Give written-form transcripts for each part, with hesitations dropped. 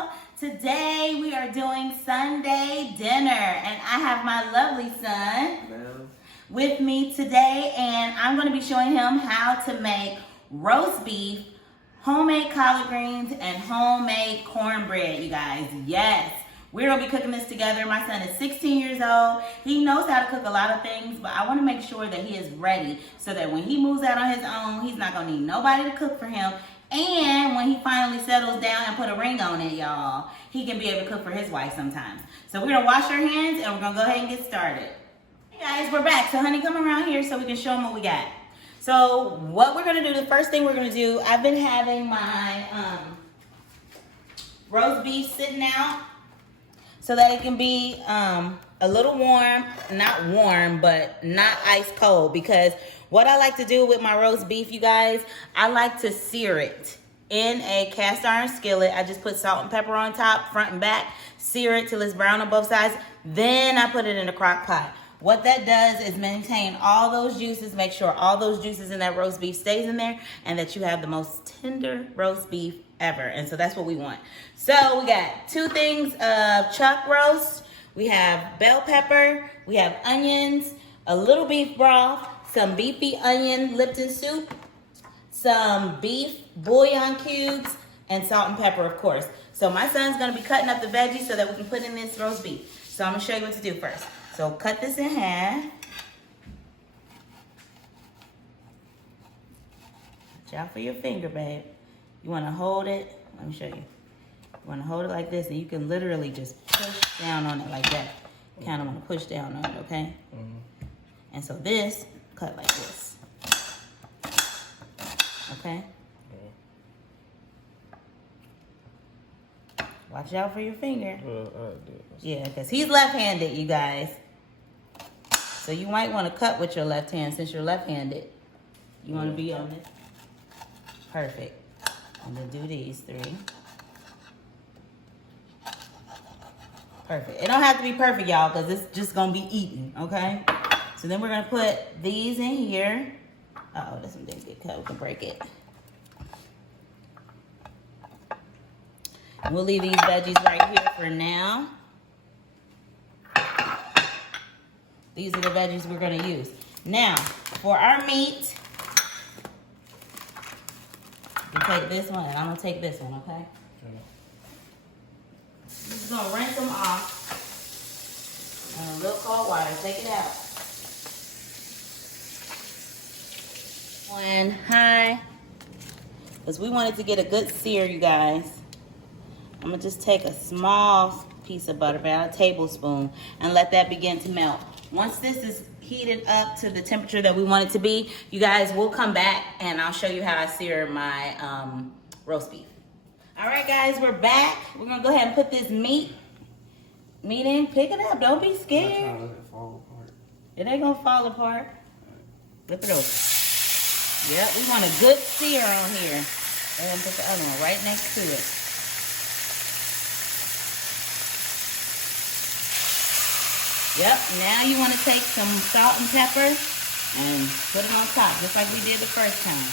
y'all. Today we are doing Sunday dinner, and I have my lovely son with me today, and I'm going to be showing him how to make roast beef, homemade collard greens, and homemade cornbread, you guys. Yes, we're going to be cooking this together. My son is 16 years old. He knows how to cook a lot of things, but I want to make sure that he is ready so that when he moves out on his own, he's not going to need nobody to cook for him. And when he finally settles down and put a ring on it, y'all, he can be able to cook for his wife sometimes. So we're going to wash our hands and we're going to go ahead and get started. Hey guys, we're back. So honey, come around here so we can show them what we got. So what we're going to do, the first thing we're going to do, I've been having my roast beef sitting out so that it can be a little warm, not warm, but not ice cold, because what I like to do with my roast beef, you guys, I like to sear it in a cast iron skillet. I just put salt and pepper on top, front and back, sear it till it's brown on both sides. Then I put it in a crock pot. What that does is maintain all those juices, make sure all those juices in that roast beef stays in there, and that you have the most tender roast beef ever. And so that's what we want. So we got 2 things of chuck roast. We have bell pepper, we have onions, a little beef broth, some beefy onion Lipton soup, some beef bouillon cubes, and salt and pepper, of course. So my son's gonna be cutting up the veggies so that we can put in this roast beef. So I'm gonna show you what to do first. So cut this in half. Watch out for your finger, babe. You wanna hold it, let me show you. You wanna hold it like this, and you can literally just push down on it like that. Kinda wanna push down on it, okay? And so this, cut like this. Okay? Watch out for your finger. Yeah, because he's left-handed, you guys. So you might want to cut with your left hand since you're left-handed. You want to be on this. Perfect. And then do these 3. Perfect. It don't have to be perfect, y'all, because it's just going to be eaten, okay? So then we're going to put these in here. Uh-oh, this one didn't get cut. We can break it. We'll leave these veggies right here for now. These are the veggies we're going to use. Now, for our meat, you take this one, and I'm going to take this one, okay? Just going to rinse them off in a little cold water. Take it out. On high, because we wanted to get a good sear, you guys. I'm going to just take a small piece of butter, about a tablespoon, and let that begin to melt. Once this is heated up to the temperature that we want it to be, you guys, we'll come back and I'll show you how I sear my roast beef. All right, guys, we're back. We're going to go ahead and put this meat in. Pick it up. Don't be scared. It ain't going to fall apart. Flip it over. Yep, we want a good sear on here. And put the other one right next to it. Yep, now you want to take some salt and pepper and put it on top, just like we did the first time.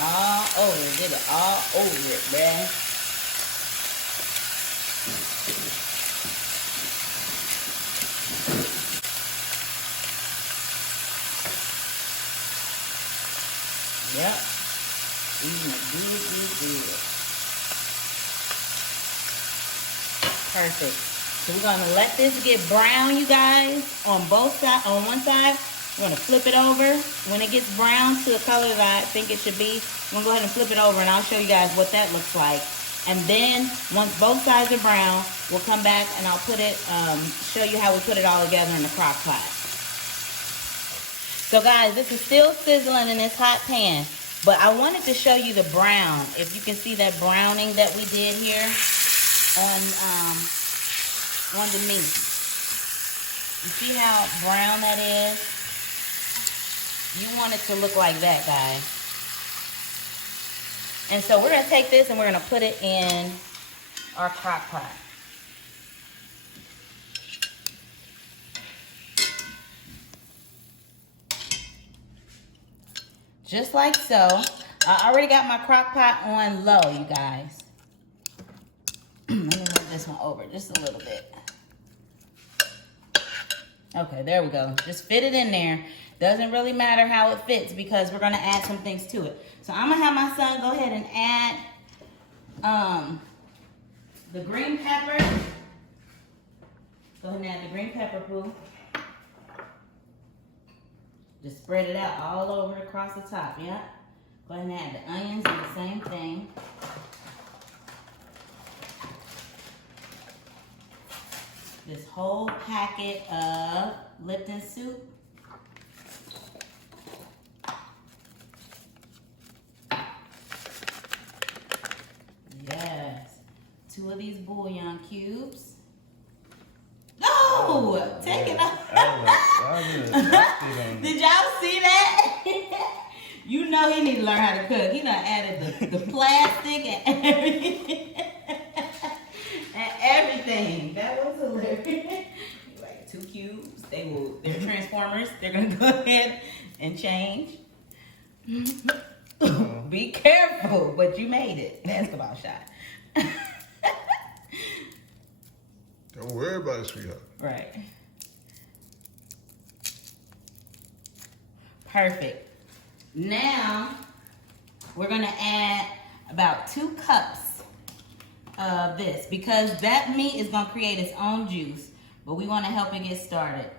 All over it, did it all over it, bruh. Yep, eating it good. Perfect. So we're gonna let this get brown, you guys, on both sides. On one side, we're gonna flip it over. When it gets brown to the color that I think it should be, I'm gonna go ahead and flip it over, and I'll show you guys what that looks like. And then once both sides are brown, we'll come back and I'll put it, show you how we put it all together in the crock pot. So guys, this is still sizzling in this hot pan, but I wanted to show you the brown. If you can see that browning that we did here on the meat. You see how brown that is? You want it to look like that, guys. And so we're gonna take this and we're gonna put it in our crock pot. Just like so. I already got my crock pot on low, you guys. Let me move this one over just a little bit. Okay, there we go. Just fit it in there. Doesn't really matter how it fits because we're gonna add some things to it. So I'm gonna have my son go ahead and add the green pepper. Go ahead and add the green pepper, Pooh. Just spread it out all over across the top, yeah? Go ahead and add the onions, do the same thing. This whole packet of Lipton soup. Yes. 2 of these bouillon cubes. No! Take it off. Did y'all see that? You know he need to learn how to cook. He done added the plastic and everything. And everything. That was hilarious. Like 2 cubes. They're transformers. They're gonna go ahead and change. Be careful, but you made it. Basketball shot. Don't worry about it, sweetheart. Right. Perfect. Now, we're gonna add about 2 cups of this because that meat is gonna create its own juice, but we wanna help it get started.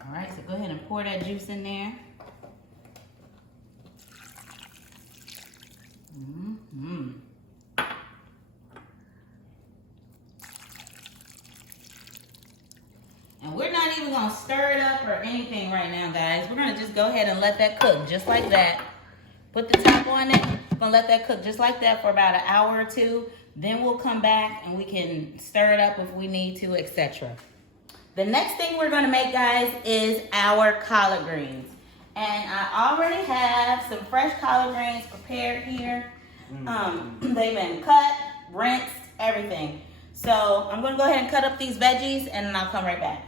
All right, so go ahead and pour that juice in there. Mm-hmm. And we're not even gonna stir it up or anything right now, guys. We're gonna just go ahead and let that cook just like that. Put the top on it. We're gonna let that cook just like that for about an hour or 2. Then we'll come back and we can stir it up if we need to, etc. The next thing we're gonna make, guys, is our collard greens. And I already have some fresh collard greens prepared here. They've been cut, rinsed, everything. So I'm gonna go ahead and cut up these veggies and then I'll come right back.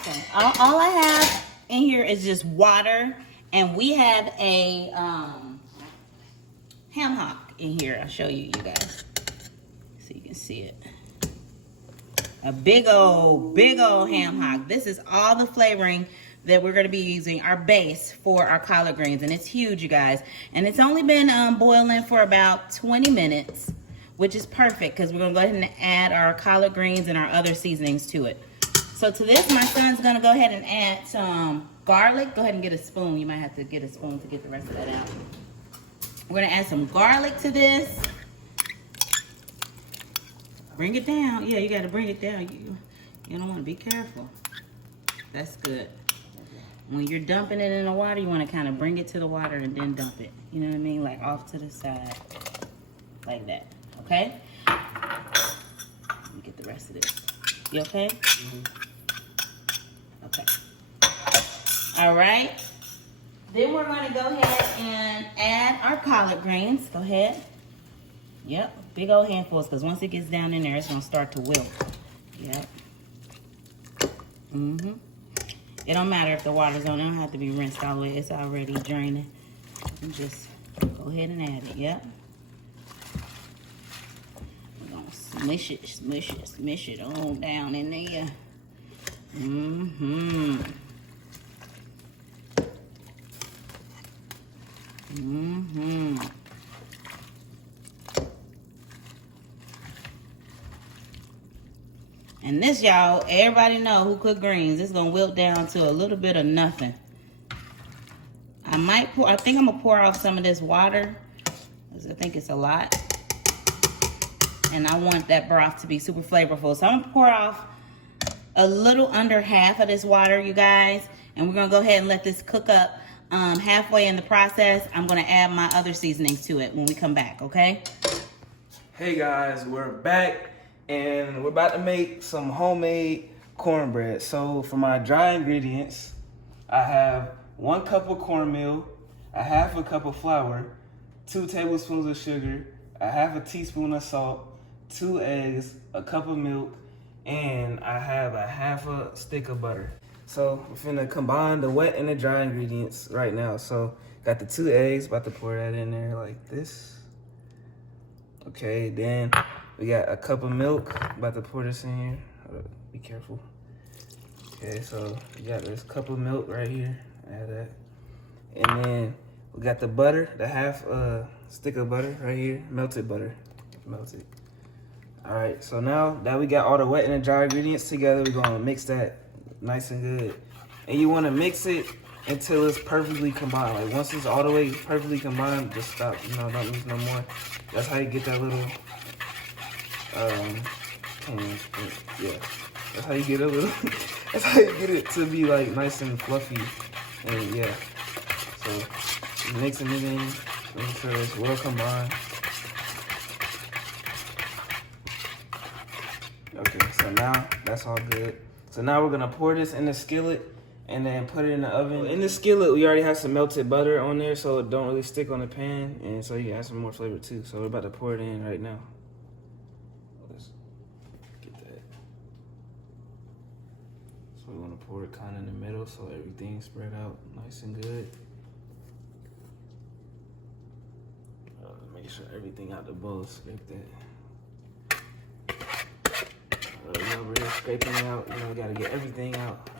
Okay, all I have in here is just water, and we have a ham hock in here. I'll show you guys so you can see it. A big old ham hock. This is all the flavoring that we're gonna be using, our base for our collard greens, and it's huge, you guys. And it's only been boiling for about 20 minutes, which is perfect because we're gonna go ahead and add our collard greens and our other seasonings to it. So to this, my son's gonna go ahead and add some garlic. Go ahead and get a spoon. You might have to get a spoon to get the rest of that out. We're gonna add some garlic to this. Bring it down. Yeah, you gotta bring it down. You don't wanna be careful. That's good. When you're dumping it in the water, you wanna kinda bring it to the water and then dump it. You know what I mean? Like off to the side, like that, okay? Let me get the rest of this. You okay? Mm-hmm. Okay. All right. Then we're gonna go ahead and add our collard greens. Go ahead. Yep, big old handfuls, because once it gets down in there, it's gonna start to wilt. Yep. Mm-hmm. It don't matter if the water's on, it don't have to be rinsed all the way. It's already draining. You just go ahead and add it, yep. We're gonna smush it on down in there. Mm-hmm. Mm-hmm. And this, y'all, everybody know who cook greens. It's gonna wilt down to a little bit of nothing. I think I'm gonna pour off some of this water, because I think it's a lot. And I want that broth to be super flavorful. So I'm gonna pour off a little under half of this water, you guys. And we're gonna go ahead and let this cook up. Halfway in the process, I'm gonna add my other seasonings to it when we come back, okay? Hey guys, we're back and we're about to make some homemade cornbread. So for my dry ingredients, I have 1 cup of cornmeal, a half a cup of flour, 2 tablespoons of sugar, a half a teaspoon of salt, 2 eggs, a cup of milk, and I have a half a stick of butter. So we're finna combine the wet and the dry ingredients right now. So got the 2 eggs, about to pour that in there like this. Okay, then we got a cup of milk, about to pour this in here. Hold up, be careful. Okay, so we got this cup of milk right here, add that. And then we got the butter, the half stick of butter right here, melted butter, melted. All right, so now that we got all the wet and the dry ingredients together, we're gonna mix that nice and good. And you wanna mix it until it's perfectly combined. Like once it's all the way perfectly combined, just stop, you know, don't mix no more. That's how you get that little, yeah. That's how you get a little, that's how you get it to be like nice and fluffy. And yeah, so mixing it in, make sure it's well combined. Okay, so now that's all good. So now we're gonna pour this in the skillet and then put it in the oven. In the skillet, we already have some melted butter on there, so it don't really stick on the pan, and so you can add some more flavor too. So we're about to pour it in right now. Let's get that. So we want to pour it kind of in the middle so everything's spread out nice and good. Make sure everything out the bowl, scrape that. You know, we're just scraping it out. You know, we gotta get everything out.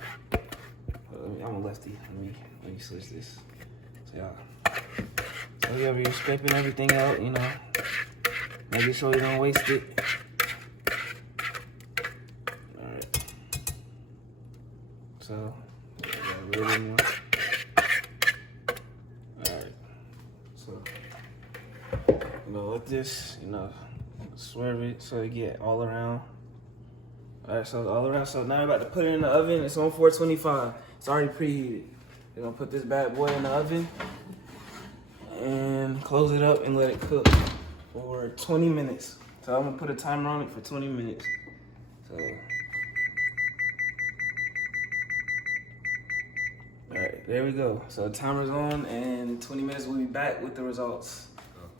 I'm a lefty. Let me switch this. So yeah. So we over here scraping everything out. You know, making sure you don't waste it. All right. So we got a little bit more. All right. So you know, let this, you know, swerve it so you get all around. All right, so all around. So now we're about to put it in the oven. It's on 425. It's already preheated. We're gonna put this bad boy in the oven and close it up and let it cook for 20 minutes. So I'm gonna put a timer on it for 20 minutes. So, all right, there we go. So the timer's on, and in 20 minutes we'll be back with the results.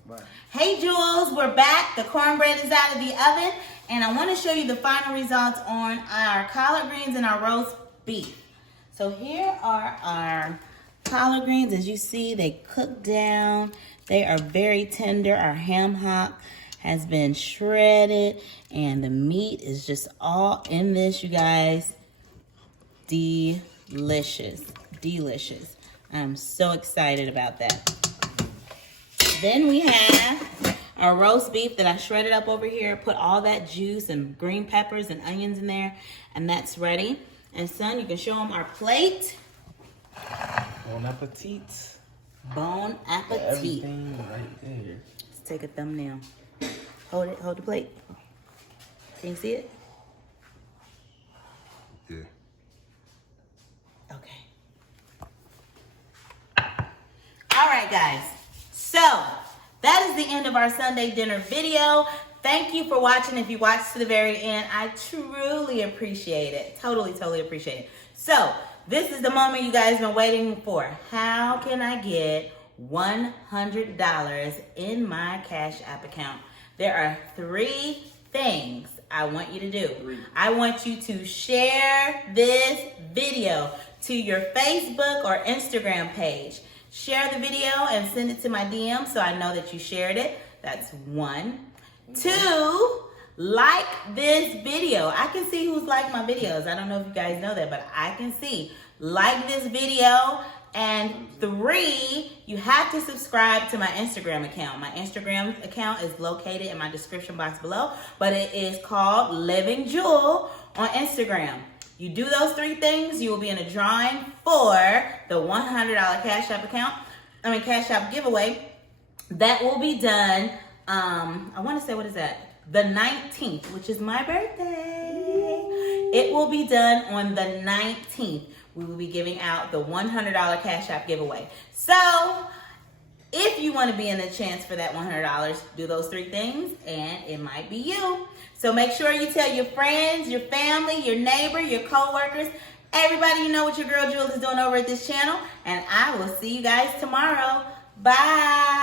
Bye. Hey Jules, we're back. The cornbread is out of the oven, and I want to show you the final results on our collard greens and our roast beef. So here are our collard greens. As you see, they cook down. They are very tender. Our ham hock has been shredded, and the meat is just all in this, you guys. Delicious, delicious. I'm so excited about that. Then we have our roast beef that I shredded up over here. Put all that juice and green peppers and onions in there, and that's ready. And son, you can show them our plate. Bon appetit. Bon appetit. Everything right there. Let's take a thumbnail. Hold it, hold the plate. Can you see it? Yeah. Okay. All right, guys. So that is the end of our Sunday dinner video. Thank you for watching. If you watched to the very end, I truly appreciate it. Totally, totally appreciate it. So this is the moment you guys been waiting for. How can I get $100 in my Cash App account? There are 3 things I want you to do. I want you to share this video to your Facebook or Instagram page. Share the video and send it to my DM so I know that you shared it. That's 1. 2, like this video. I can see who's liked my videos. I don't know if you guys know that, but I can see. Like this video. And 3, you have to subscribe to my Instagram account. My Instagram account is located in my description box below, but it is called Living Jewel on Instagram. You do those 3 things, you will be in a drawing for the $100 Cash App giveaway. That will be done, I want to say, what is that? The 19th, which is my birthday. It will be done on the 19th. We will be giving out the $100 Cash App giveaway. So, if you want to be in the chance for that $100, do those 3 things, and it might be you. So make sure you tell your friends, your family, your neighbor, your co-workers, everybody you know what your girl Jules is doing over at this channel. And I will see you guys tomorrow. Bye.